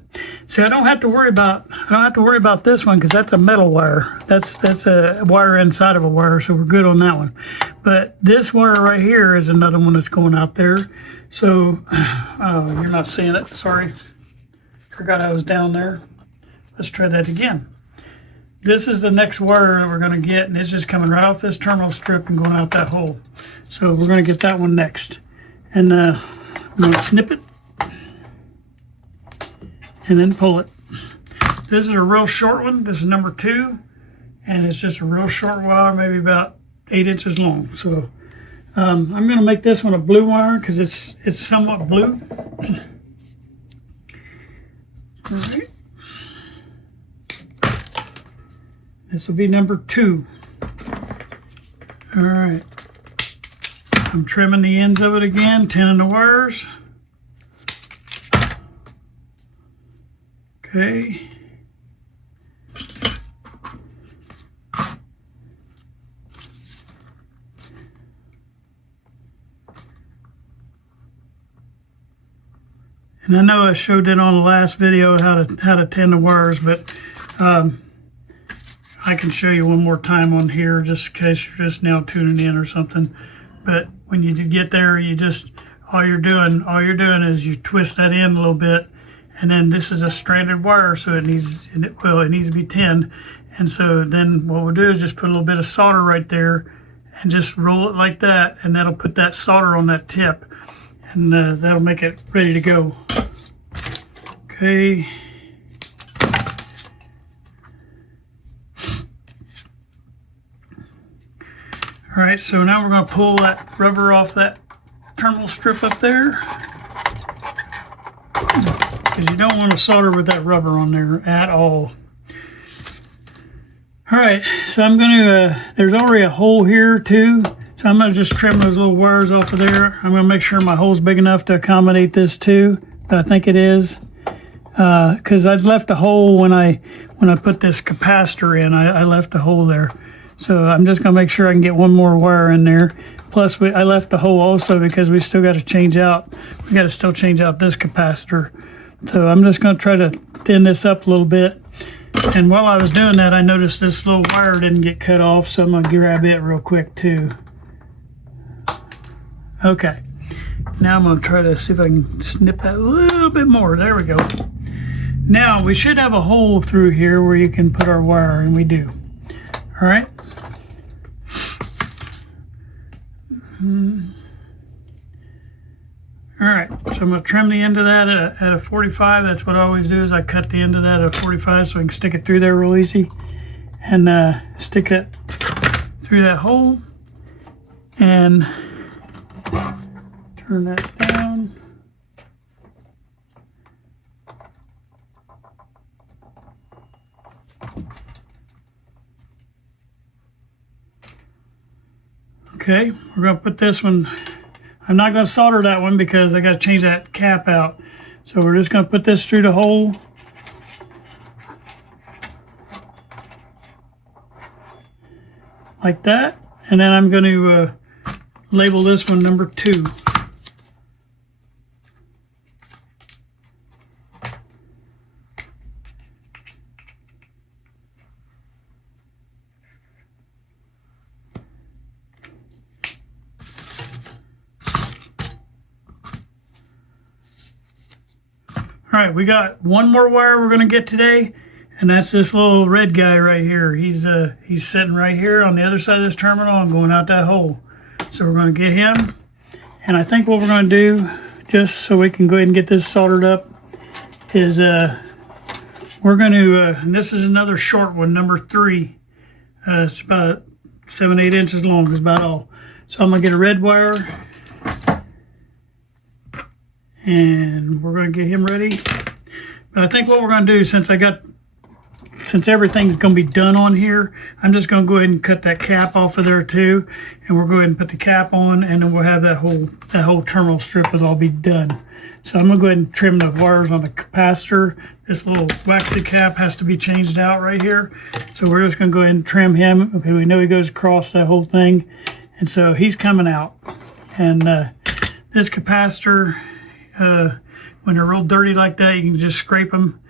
See, I don't have to worry about this one because that's a metal wire. That's a wire inside of a wire, so we're good on that one. But this wire right here is another one that's going out there. So, oh, you're not seeing it. Sorry, forgot I was down there. Let's try that again. This is the next wire that we're going to get, and it's just coming right off this terminal strip and going out that hole. So we're going to get that one next, and I'm going to snip it. And then pull it. This is a real short one. This is number 2, and it's just a real short wire, maybe about 8 inches long. So I'm going to make this one a blue wire because it's somewhat blue. All right. This will be number 2. All right. I'm trimming the ends of it again, tinning the wires. Okay. And I know I showed it on the last video how to tin the wires, but I can show you one more time on here just in case you're just now tuning in or something. But when you get there, all you're doing is you twist that in a little bit. And then this is a stranded wire, so it needs to be tinned. And so then what we'll do is just put a little bit of solder right there and just roll it like that, and that'll put that solder on that tip, and that'll make it ready to go. Okay. All right, so now we're going to pull that rubber off that terminal strip up there, because you don't want to solder with that rubber on there at all. All right, so I'm going to, there's already a hole here too, so I'm going to just trim those little wires off of there. I'm going to make sure my hole's big enough to accommodate this too, but I think it is, because I'd left a hole when I put this capacitor in. I left a hole there, so I'm just going to make sure I can get one more wire in there. Plus, I left the hole also because we still got to change out. We got to still change out this capacitor. So I'm just going to try to thin this up a little bit. And while I was doing that, I noticed this little wire didn't get cut off, so I'm going to grab it real quick too. Okay. Now I'm going to try to see if I can snip that a little bit more. There we go. Now we should have a hole through here where you can put our wire, and we do. All right. All right, so I'm going to trim the end of that at a 45. That's what I always do, is I cut the end of that at a 45 so I can stick it through there real easy, and stick it through that hole and Turn that down. Okay, we're going to put this one, I'm not going to solder that one because I got to change that cap out. So we're just going to put this through the hole. Like that. And then I'm going to label this one number 2. All right, we got one more wire we're going to get today, and that's this little red guy right here. He's sitting right here on the other side of this terminal and going out that hole. So we're going to get him, and I think what we're going to do, just so we can go ahead and get this soldered up, is we're going to, and this is another short one, number 3. It's about 7-8 inches long, is about all. So I'm going to get a red wire, and we're going to get him ready. But I think what we're going to do, since everything's going to be done on here, I'm just going to go ahead and cut that cap off of there too, and we'll go ahead and put the cap on, and then we'll have that whole terminal strip will all be done. So I'm going to go ahead and trim the wires on the capacitor. This little waxy cap has to be changed out right here. So we're just going to go ahead and trim him. Okay, we know he goes across that whole thing, and so he's coming out. And this capacitor, when they're real dirty like that, you can just scrape them,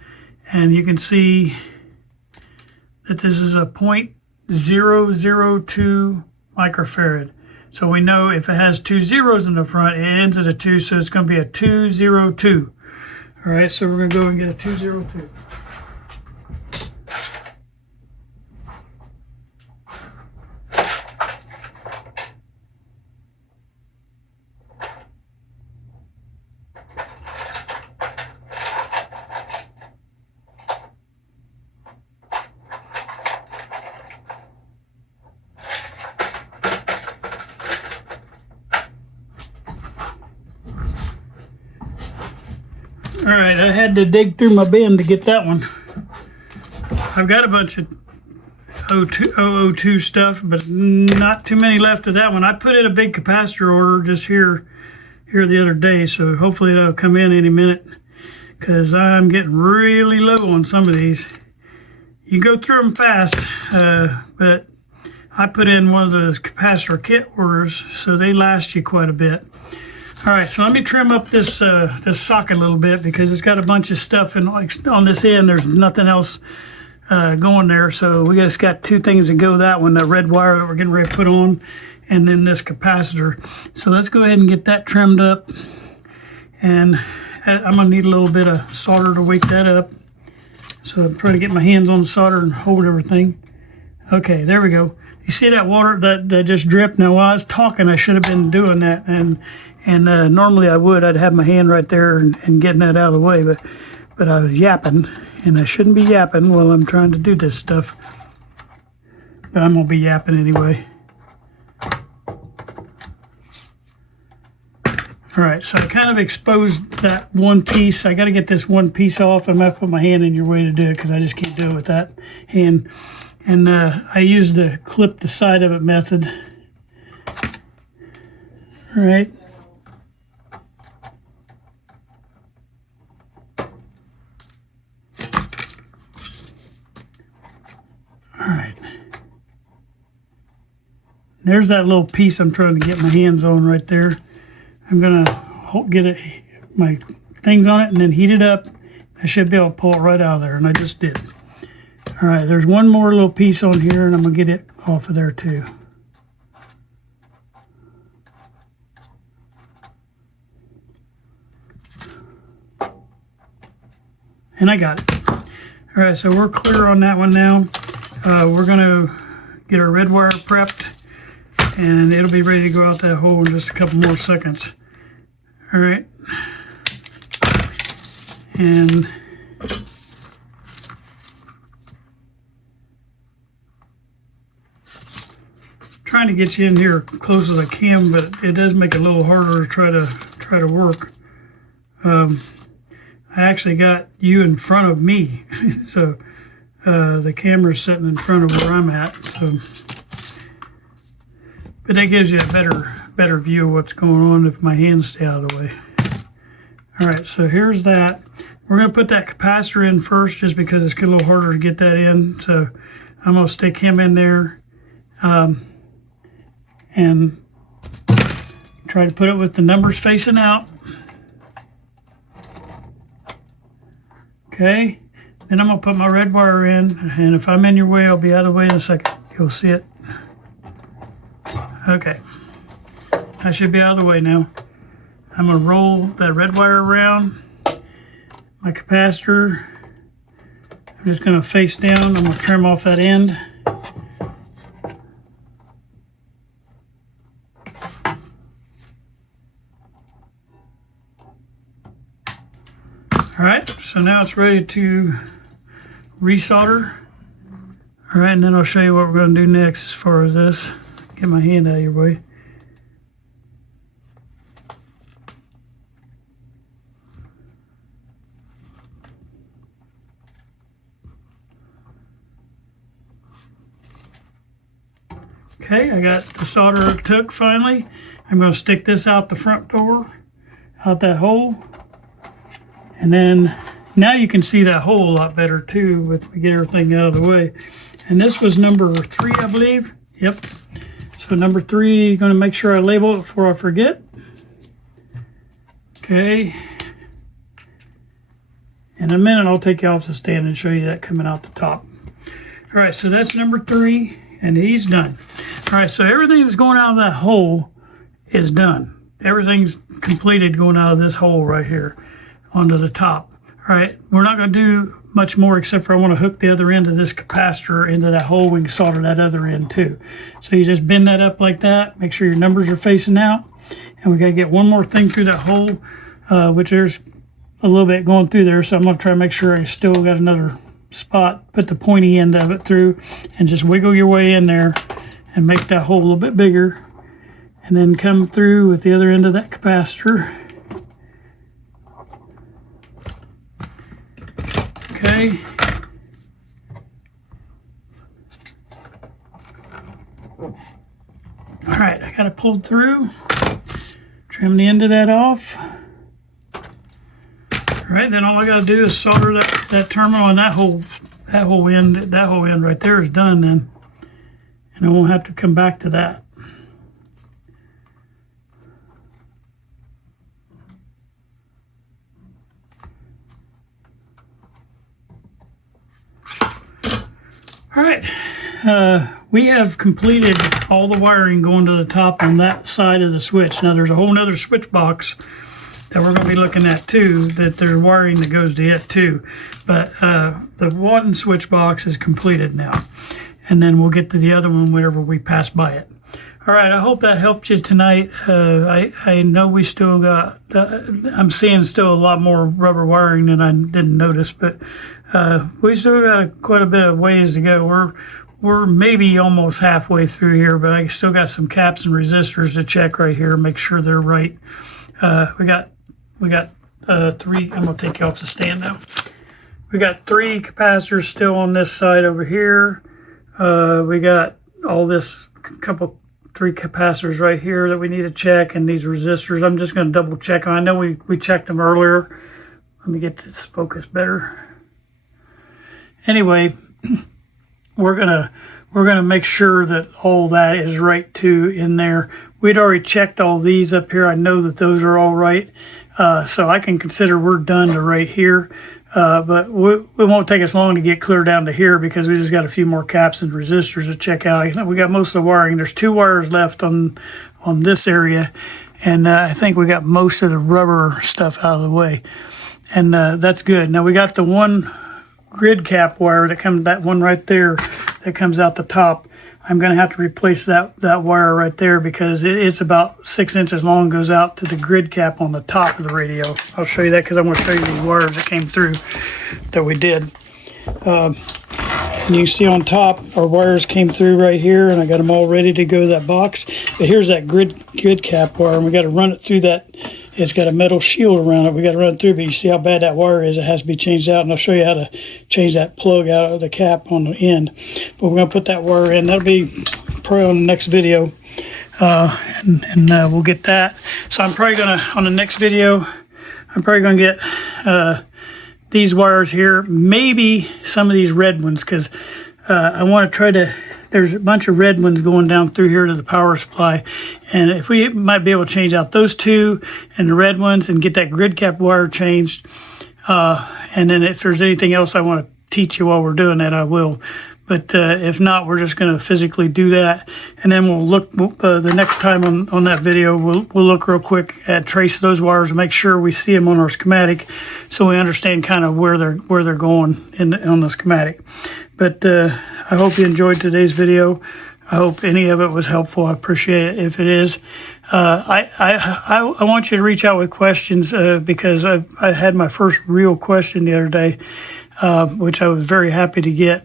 and you can see that this is a 0.002 microfarad. So we know if it has 2 zeros in the front, it ends at a 2, so it's going to be a 202. All right, so we're going to go and get a 202. All right, I had to dig through my bin to get that one. I've got a bunch of 002 stuff, but not too many left of that one. I put in a big capacitor order just here the other day, so hopefully that'll come in any minute, because I'm getting really low on some of these. You go through them fast, but I put in one of those capacitor kit orders, so they last you quite a bit. All right, so let me trim up this this socket a little bit, because it's got a bunch of stuff, and like on this end there's nothing else going there. So we just got 2 things to go. That one, the red wire that we're getting ready to put on, and then this capacitor. So let's go ahead and get that trimmed up, and I'm gonna need a little bit of solder to wake that up. So I'm trying to get my hands on the solder and hold everything. Okay, there we go. You see that water that just dripped? Now while I was talking, I should have been doing that, and normally I'd have my hand right there and getting that out of the way, but I was yapping, and I shouldn't be yapping while I'm trying to do this stuff. But I'm gonna be yapping anyway. All right, so I kind of exposed that one piece. I got to get this one piece off. I'm gonna put my hand in your way to do it, because I just can't do it with that hand. And I used the clip the side of it method. All right. All right. There's that little piece I'm trying to get my hands on right there. I'm gonna get my things on it and then heat it up. I should be able to pull it right out of there, and I just did. All right, there's one more little piece on here, and I'm gonna get it off of there too. And I got it. All right, so we're clear on that one now. We're gonna get our red wire prepped, and it'll be ready to go out that hole in just a couple more seconds. All right. And trying to get you in here close as I can, but it does make it a little harder to try to work. I actually got you in front of me, so the camera's sitting in front of where I'm at. So, but that gives you a better view of what's going on if my hands stay out of the way. All right, so here's that. We're going to put that capacitor in first just because it's a little harder to get that in. So I'm going to stick him in there and try to put it with the numbers facing out. Okay, then I'm going to put my red wire in, and if I'm in your way, I'll be out of the way in a second. You'll see it. Okay, I should be out of the way now. I'm going to roll that red wire around my capacitor. I'm just going to face down. I'm going to trim off that end. All right, so now it's ready to resolder. All right, and then I'll show you what we're going to do next as far as this. Get my hand out of your way. Okay, I got the solder took finally. I'm going to stick this out the front door, out that hole. And then now you can see that hole a lot better too if we get everything out of the way. And this was number 3, I believe. Yep. So number 3, going to make sure I label it before I forget. Okay. In a minute, I'll take you off the stand and show you that coming out the top. All right, so that's number 3, and he's done. All right, so everything that's going out of that hole is done. Everything's completed going out of this hole right here onto the top. All right, we're not going to do much more except for I want to hook the other end of this capacitor into that hole. We can solder that other end too. So you just bend that up like that. Make sure your numbers are facing out. And we got to get one more thing through that hole, which there's a little bit going through there. So I'm going to try to make sure I still got another spot. Put the pointy end of it through and just wiggle your way in there and make that hole a little bit bigger. And then come through with the other end of that capacitor. Okay. All right, I got it pulled through. Trim the end of that off. All right, then all I got to do is solder that terminal, and that whole end right there is done then, and I won't have to come back to that. All right, we have completed all the wiring going to the top on that side of the switch. Now there's a whole nother switch box that we're going to be looking at too, that there's wiring that goes to it too. But the one switch box is completed now. And then we'll get to the other one whenever we pass by it. All right, I hope that helped you tonight. I know we still got, I'm seeing still a lot more rubber wiring than I didn't notice, but we still got quite a bit of ways to go. We're maybe almost halfway through here, but I still got some caps and resistors to check right here, make sure they're right. We got 3, I'm gonna take you off the stand now. We got 3 capacitors still on this side over here. We got all this 3 capacitors right here that we need to check, and these resistors I'm just going to double check on. I know we checked them earlier. Let me get this focus better. Anyway, we're gonna make sure that all that is right too in there. We'd already checked all these up here. I know that those are all right, so I can consider we're done to right here. But it won't take us long to get clear down to here because we just got a few more caps and resistors to check out. I think we got most of the wiring. There's 2 wires left on this area, and I think we got most of the rubber stuff out of the way, and that's good. Now we got the one grid cap wire that one right there that comes out the top. I'm going to have to replace that wire right there because it's about 6 inches long, goes out to the grid cap on the top of the radio. I'll show you that because I'm going to show you these wires that came through that we did. And you can see on top, our wires came through right here, and I got them all ready to go to that box. But here's that grid cap wire, and we got to run it through that. It's got a metal shield around it. We got to run it through, but you see how bad that wire is. It has to be changed out, and I'll show you how to change that plug out of the cap on the end. But we're going to put that wire in. That'll be probably on the next video, and we'll get that. So I'm probably going to, on the next video, I'm probably going to get these wires here, maybe some of these red ones, because I want to try to, there's a bunch of red ones going down through here to the power supply, and if we might be able to change out those two and the red ones and get that grid cap wire changed, and then if there's anything else I want to teach you while we're doing that, I will. But if not, we're just going to physically do that, and then we'll look the next time on that video. We'll look real quick at trace those wires and make sure we see them on our schematic, so we understand kind of where they're going on the schematic. But I hope you enjoyed today's video. I hope any of it was helpful. I appreciate it if it is. I want you to reach out with questions because I had my first real question the other day, which I was very happy to get.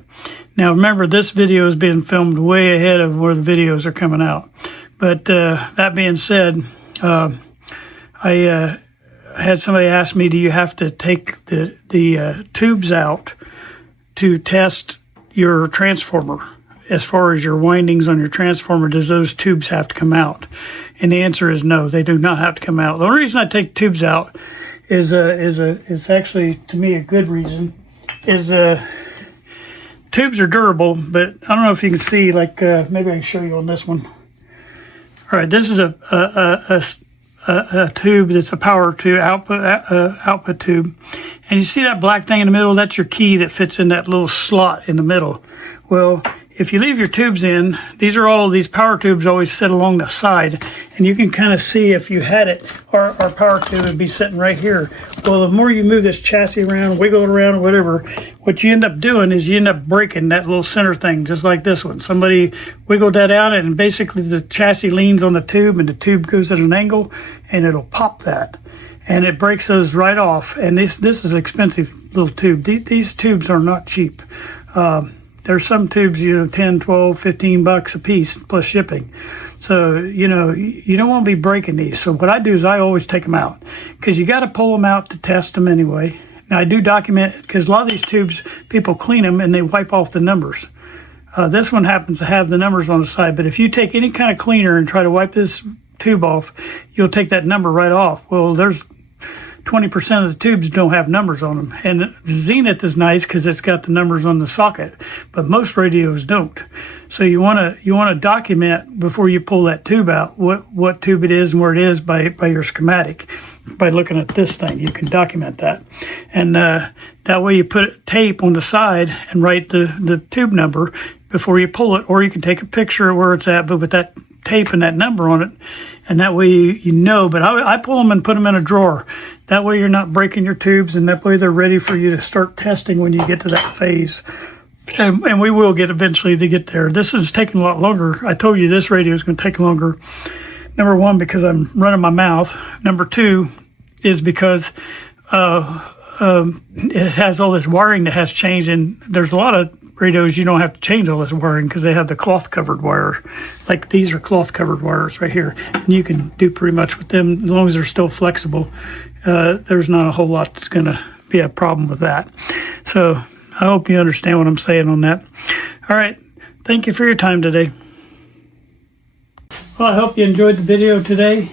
Now remember, this video is being filmed way ahead of where the videos are coming out. But that being said, I had somebody ask me, do you have to take the tubes out to test your transformer? As far as your windings on your transformer, does those tubes have to come out? And the answer is no, they do not have to come out. The only reason I take tubes out is actually, to me, a good reason. Tubes are durable, but I don't know if you can see, like maybe I can show you on this one. All right, this is a tube that's a power tube, output tube. And you see that black thing in the middle? That's your key that fits in that little slot in the middle. Well, if you leave your tubes in, these power tubes always sit along the side, and you can kind of see if you had it, our power tube would be sitting right here. Well, the more you move this chassis around, wiggle it around or whatever, what you end up doing is you end up breaking that little center thing, just like this one. Somebody wiggled that out, and basically the chassis leans on the tube, and the tube goes at an angle, and it'll pop that. And it breaks those right off. And this is an expensive little tube. These tubes are not cheap. There's some tubes, 10, 12, 15 bucks a piece plus shipping. So, you don't want to be breaking these. So what I do is I always take them out, because you got to pull them out to test them anyway. Now I do document, because a lot of these tubes, people clean them and they wipe off the numbers. This one happens to have the numbers on the side, but if you take any kind of cleaner and try to wipe this tube off, you'll take that number right off. Well, there's 20% of the tubes don't have numbers on them. And Zenith is nice because it's got the numbers on the socket, but most radios don't. So you want to document before you pull that tube out what tube it is and where it is by your schematic. By looking at this thing, you can document that. And that way you put tape on the side and write the tube number before you pull it, or you can take a picture of where it's at, but with that tape and that number on it, and that way you know. But I pull them and put them in a drawer. That way you're not breaking your tubes, and that way they're ready for you to start testing when you get to that phase. And we will get eventually to get there. This is taking a lot longer. I told you this radio is going to take longer. Number one, because I'm running my mouth. Number two is because it has all this wiring that has changed, and there's a lot of radios you don't have to change all this wiring because they have the cloth covered wire. Like these are cloth covered wires right here, and you can do pretty much with them as long as they're still flexible. There's not a whole lot that's going to be a problem with that. So I hope you understand what I'm saying on that. All right, thank you for your time today. Well, I hope you enjoyed the video today.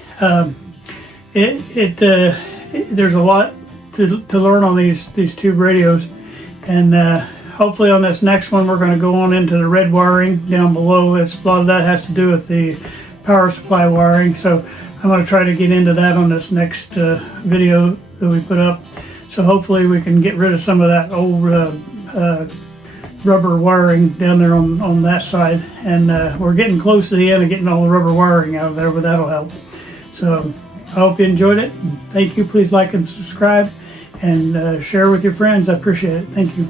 There's a lot to learn on these tube radios, and hopefully on this next one we're going to go on into the red wiring down below. A lot of that has to do with the power supply wiring, so I'm going to try to get into that on this next video that we put up. So hopefully we can get rid of some of that old rubber wiring down there on that side, and we're getting close to the end of getting all the rubber wiring out of there, but that'll help. So I hope you enjoyed it. Thank you. Please like and subscribe, and share with your friends. I appreciate it. Thank you.